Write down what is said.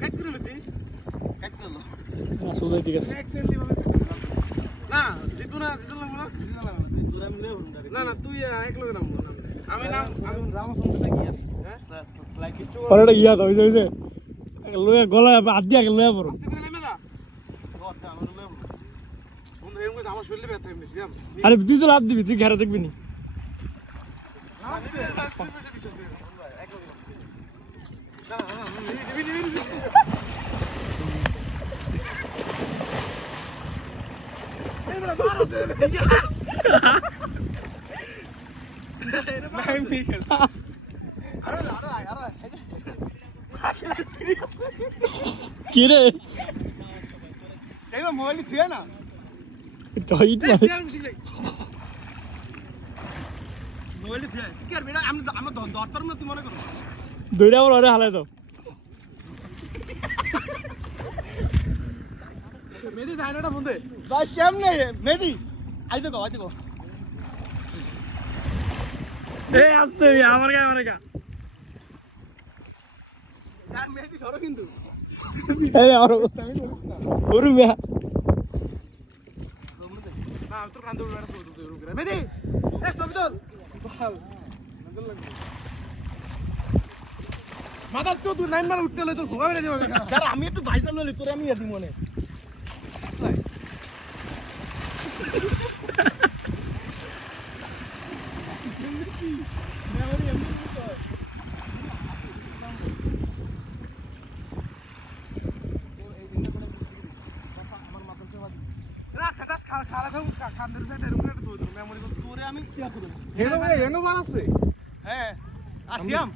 কাট করে লতি কাট করলো না সোজাই ঠিক আছে না জিতু না তোরা আমি নেব না না তুই এক লগে নাম আমি নাম আমি রামচন্দ্র কি আছে হ্যাঁ লাইক কিছু পরে এটা ইয়া হইছে হইছে লয়ে গলা হাত দিয়া লয়ে পড়ো আস্তে করে নেমে যা আচ্ছা আমি নেব বন্ধু এর মধ্যে আমার শরীরে ব্যথা এমনি সিয়াম আরে তুই তো লাভ দিবি তুই ঘরে দেখবি নি কি রে মোবাইল থিয়া না টাইট না মোবাইল থিয়া কি আর বেটা আমি আমার দরতার মধ্যে মনে করো দইরা আমার আরে হালাই দাও মেদি জানাটা বন্ধে ভাই কেমনে মেদি আইতো গো এ আসতে আমার গা যা মেদি সরো কিন্তু এই আর অবস্থা আমি বলিস না ওরু মিয়া না আমি তো কান্দুর বেড়া সরো তো রুক রে মেদি এ সবিদল বল নজর লাগবে মাদার চোদ নাইন মার উঠতে লই তোর ঘুমা মেরে দেব যারা আমি একটু ভাইসাল লই তোরে আমি ইয়াদি মনে হ্যাঁ আসিয়াম